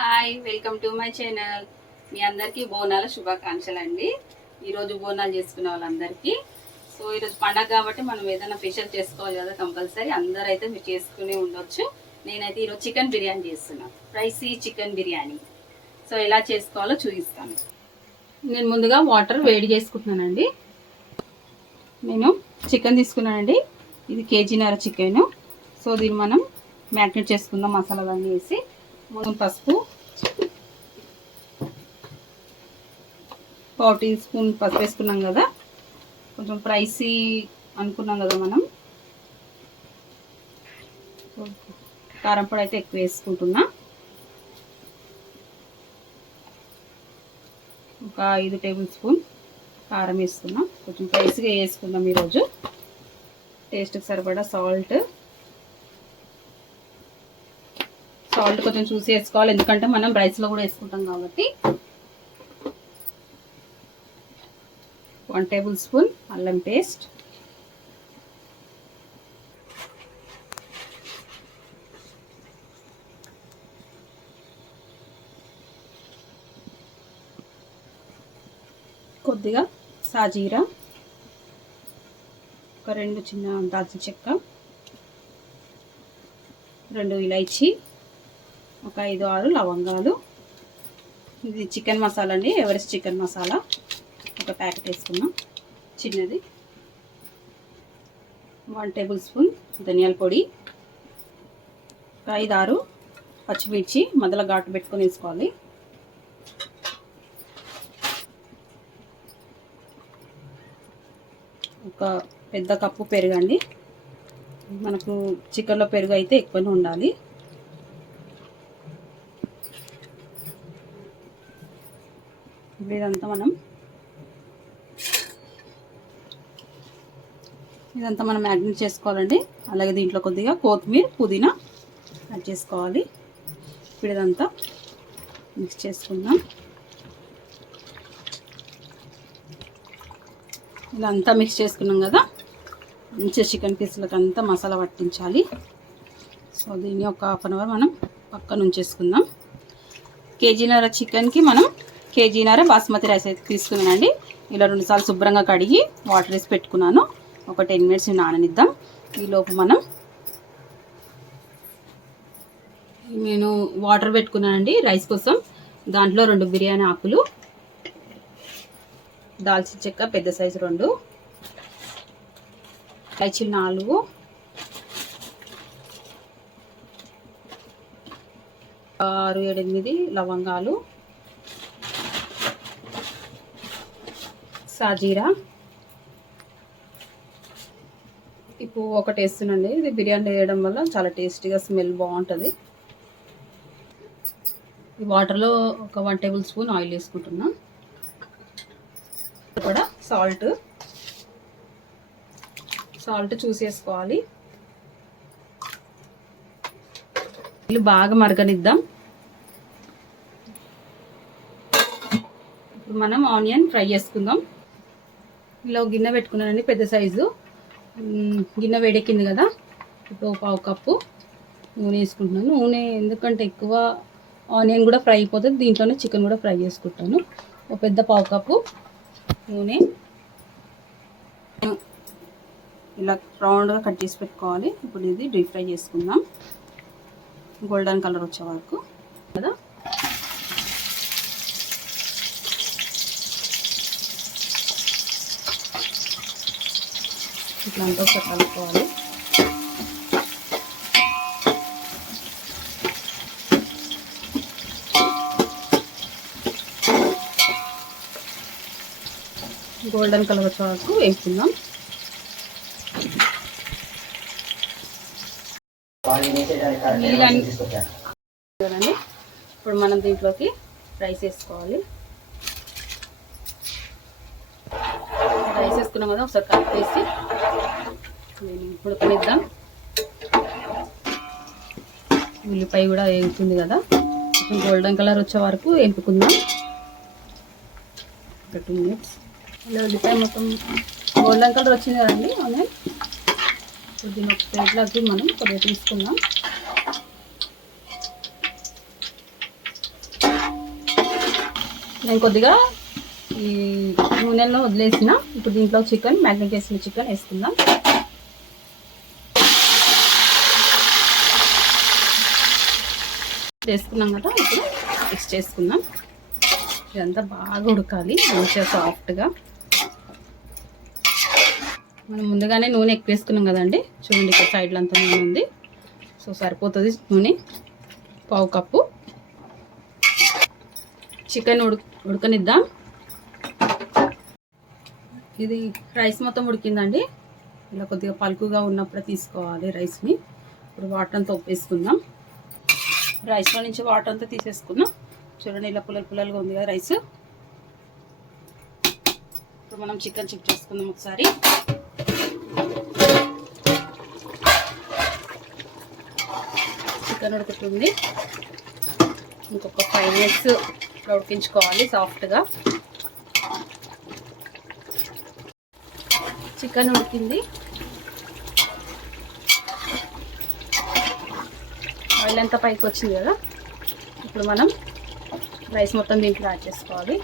Hi welcome to my channel. మీ అందరికీ బోనాల శుభాకాంక్షలు అండి ఈరోజు బోనాలు చేసుకునే వాళ్ళందరికీ. సో ఈరోజు పండగ కాబట్టి మనం ఏదైనా స్పెషల్ చేసుకోవాలి కదా కంపల్సరీ. అందరూ అయితే మీరు చేసుకుని ఉండొచ్చు. నేనైతే ఈరోజు చికెన్ బిర్యానీ చేస్తున్నాను రైసీ చికెన్ బిర్యానీ. సో ఎలా చేసుకోవాలో చూపిస్తాను. నేను ముందుగా వాటర్ వేడి చేసుకుంటున్నానండి. నేను చికెన్ తీసుకున్నానండి. ఇది కేజీన్నర చికెన్. సో దీన్ని మనం మ్యాగ్నేట్ చేసుకుందాం మసాలాలన్నీ వేసి. మనం పసుపు. పావు టీ స్పూన్ పసుపు వేసుకున్నాం కదా. కొంచెం ప్రైసీ అనుకున్నాం కదా మనం. కారం పొడి అయితే ఎక్కువ వేసుకుంటున్నా. ఒక ఐదు టేబుల్ స్పూన్ కారం వేసుకున్నాం. కొంచెం ప్రైస్గా వేసుకుందాం ఈరోజు. టేస్ట్కి సరిపడా సాల్ట్. సాల్ట్ కొంచెం చూసి వేసుకోవాలి. ఎందుకంటే మనం రైస్లో కూడా వేసుకుంటాం కాబట్టి. వన్ టేబుల్ స్పూన్ అల్లం పేస్ట్ కొద్దిగా సాజీరా. ఒక రెండు చిన్న దాల్చిన చెక్క. రెండు ఇలైచీ. ఒక ఐదు ఆరు లవంగాలు. ఇది చికెన్ మసాలా అండి ఎవరెస్ట్ చికెన్ మసాలా. ఒక ప్యాకెట్ వేసుకున్నాం చిన్నది. వన్ టేబుల్ స్పూన్ ధనియాల పొడి. ఒక ఐదు ఆరు పచ్చిమిర్చి మొదల ఘాటు పెట్టుకొని వేసుకోవాలి. ఒక పెద్ద కప్పు పెరుగండి. మనకు చికెన్లో పెరుగు అయితే ఎక్కువనే ఉండాలి. ఇప్పుడు ఇదంతా మనం ఇదంతా మనం మ్యాగ్నెట్ చేసుకోవాలండి. అలాగే దీంట్లో కొద్దిగా కొత్తిమీర పుదీనా యాడ్ చేసుకోవాలి. ఇప్పుడు ఇదంతా మిక్స్ చేసుకుందాం. ఇలా అంతా మిక్స్ చేసుకున్నాం కదా. మంచిగా చికెన్ పీసులకు అంతా మసాలా పట్టించాలి. సో దీన్ని ఒక హాఫ్ అన్ అవర్ మనం పక్కన ఉంచేసుకుందాం కేజీన్నర చికెన్కి మనం కేజీన్నర బాస్మతి రైస్ అయితే తీసుకున్నానండి. ఇలా రెండుసార్లు శుభ్రంగా కడిగి వాటర్ వేసి పెట్టుకున్నాను. ఒక టెన్ మినిట్స్ నాననిద్దాం. ఈలోపు మనం నేను వాటర్ పెట్టుకున్నానండి రైస్ కోసం. దాంట్లో రెండు బిర్యానీ ఆకులు దాల్చిన చెక్క పెద్ద సైజు రెండు ఇలాచీలు నాలుగు ఆరు ఏడు ఎనిమిది లవంగాలు సాజీరా. ఇప్పుడు ఒకటి వేస్తున్నాండి ఇది బిర్యానీ వేయడం వల్ల చాలా టేస్టీగా స్మెల్ బాగుంటుంది. ఈ వాటర్లో ఒక వన్ టేబుల్ స్పూన్ ఆయిల్ వేసుకుంటున్నా. కూడా సాల్ట్ సాల్ట్ చూసేసుకోవాలి ఇల్లు బాగా మరగనిద్దాం. ఇప్పుడు మనం ఆనియన్ ఫ్రై చేసుకుందాం. ఇలా గిన్నె పెట్టుకున్నానండి పెద్ద సైజు. గిన్నె వేడెక్కింది కదా ఇప్పుడు పావు కప్పు నూనె వేసుకుంటున్నాను. నూనె ఎందుకంటే ఎక్కువ ఆనియన్ కూడా ఫ్రై అయిపోతుంది దీంట్లోనే చికెన్ కూడా ఫ్రై చేసుకుంటాను. ఒక పెద్ద పావు కప్పు నూనె. ఇలా రౌండ్గా కట్ చేసి పెట్టుకోవాలి. ఇప్పుడు ఇది డీప్ ఫ్రై చేసుకుందాం. గోల్డెన్ కలర్ వచ్చే వరకు. కదా? ఇట్లా అంతా ఒకసారి కలుపుకోవాలి. గోల్డెన్ కలర్ వచ్చే వరకు వేసుకుందాం ఇప్పుడు మనం దీంట్లోకి రైస్ వేసుకోవాలి. రైస్ వేసుకున్నాం కదా ఒకసారి కలిపేసి ఉడకనిద్దాం ఉల్లిపాయ కూడా వేగుతుంది కదా కొంచెం గోల్డెన్ కలర్ వచ్చే వరకు వేపుకుందాం. ఒక టూ మినిట్స్ ఉల్లిపాయ మొత్తం గోల్డెన్ కలర్ వచ్చింది కదండి ఆనియన్ ఇప్పుడు దీని ఒక ప్లేట్లోకి మనం కొద్దిగా తీసుకుందాం. నేను కొద్దిగా ఈ నూనెలో వదిలేసిన. ఇప్పుడు దీంట్లో చికెన్ మ్యాగ్నెట్ చేసిన చికెన్ వేసుకుందాం. వేసుకున్నాం కదా ఇప్పుడు మిక్స్ చేసుకుందాం. ఇదంతా బాగా ఉడకాలి మంచిగా సాఫ్ట్గా. మనం ముందుగానే నూనె ఎక్కువ వేసుకున్నాం కదండి. చూడండి ఇక్కడ సైడ్లో అంతా నూనె ఉంది. సో సరిపోతుంది నూనె. పావు కప్పు. చికెన్ ఉడు ఉడకనిద్దాం. ఇది రైస్ మొత్తం ఉడికిందండి. ఇలా కొద్దిగా పలుకుగా ఉన్నప్పుడే తీసుకోవాలి రైస్ని. ఇప్పుడు వాటర్ అంతా ఒప్పేసుకుందాం రైస్లో నుంచి వాటర్ అంతా తీసేసుకుందాం. చూడండి ఇలా పుల్లలు పుల్లలుగా ఉంది కదా రైస్. ఇప్పుడు మనం చికెన్ చిప్ చేసుకుందాం ఒకసారి. చికెన్ ఉడుకుతుంది. ఇంకొక ఫైవ్ మినిట్స్ ఉడికించుకోవాలి సాఫ్ట్గా. చికెన్ ఉడికింది. ఆయిల్ అంతా పైకి వచ్చింది కదా. ఇప్పుడు మనం రైస్ మొత్తం దీంట్లో యాడ్ చేసుకోవాలి.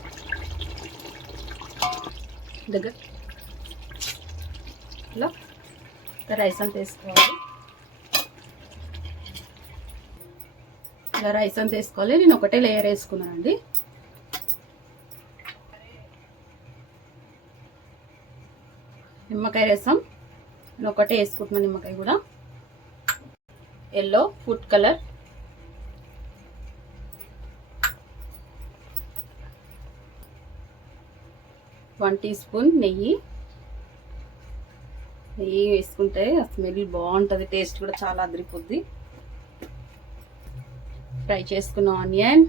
దగ్గర. ఇలా రైస్ అంతా వేసుకోవాలి. ఇలా రైస్ అంతా వేసుకోవాలి. నేను ఒకటే లేయర్ వేసుకున్నానండి. నిమ్మకాయ రసం. నేను ఒకటే వేసుకుంటున్నాను నిమ్మకాయ కూడా. Yellow food colour one teaspoon నెయ్యి. నెయ్యి వేసుకుంటే స్మెల్ బాగుంటుంది టేస్ట్ కూడా చాలా అదిరిపోద్ది. ఫ్రై చేసుకున్న ఆనియన్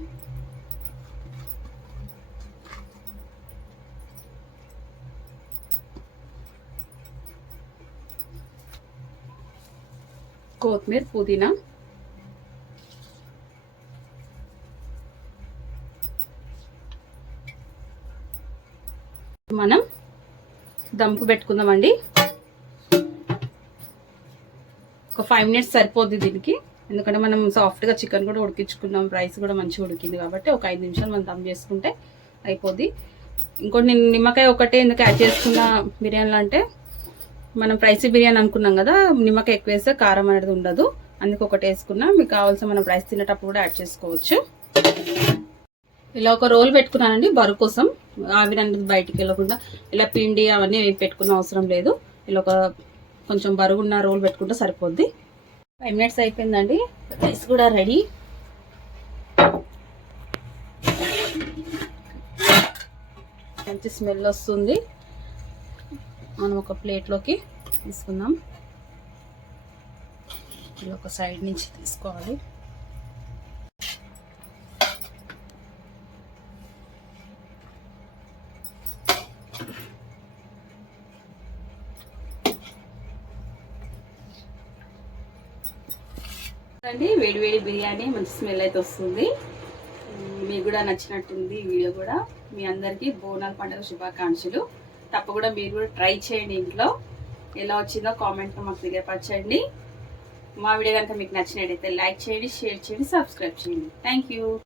కొత్తిమీర పుదీనా. మనం దమ్కు పెట్టుకుందామండి. ఒక ఫైవ్ మినిట్స్ సరిపోద్ది దీనికి. ఎందుకంటే మనం సాఫ్ట్గా చికెన్ కూడా ఉడికించుకున్నాం. రైస్ కూడా మంచిగా ఉడికింది కాబట్టి ఒక ఐదు నిమిషాలు మనం దమ్ చేసుకుంటే అయిపోద్ది. ఇంకోటి నేను నిమ్మకాయ ఒకటే ఎందుకు యాడ్ చేసుకున్న బిర్యానీలో అంటే మనం రైస్ బిర్యానీ అనుకున్నాం కదా నిమ్మకాయ ఎక్కువ వేస్తే కారం అనేది ఉండదు. అందుకు ఒకటి వేసుకున్నా మీకు కావాల్సిన మనం రైస్ తినేటప్పుడు కూడా యాడ్ చేసుకోవచ్చు. ఇలా ఒక రోల్ పెట్టుకున్నానండి బరువు కోసం. ఆవిరి అనేది బయటికి వెళ్ళకుండా ఇలా పిండి అవన్నీ ఏం పెట్టుకున్న అవసరం లేదు. ఇలా ఒక కొంచెం బరుగున్న రోల్ పెట్టుకుంటే సరిపోద్ది. ఫైవ్ మినిట్స్ అయిపోయిందండి. రైస్ కూడా రెడీ మంచి స్మెల్ వస్తుంది. మనం ఒక ప్లేట్లోకి తీసుకుందాం. ఇది ఒక సైడ్ నుంచి తీసుకోవాలి. అండి వేడి వేడి బిర్యానీ మంచి స్మెల్ అయితే వస్తుంది. మీకు కూడా నచ్చినట్టుంది వీడియో కూడా. మీ అందరికీ బోనాల పండుగ శుభాకాంక్షలు. తప్పకుండా మీరు కూడా ట్రై చేయండి ఇంట్లో. ఎలా వచ్చిందో కామెంట్లో మాకు తెలియపరచండి. మా వీడియో కనుక మీకు నచ్చినట్టయితే లైక్ చేయండి షేర్ చేయండి సబ్స్క్రైబ్ చేయండి. Thank you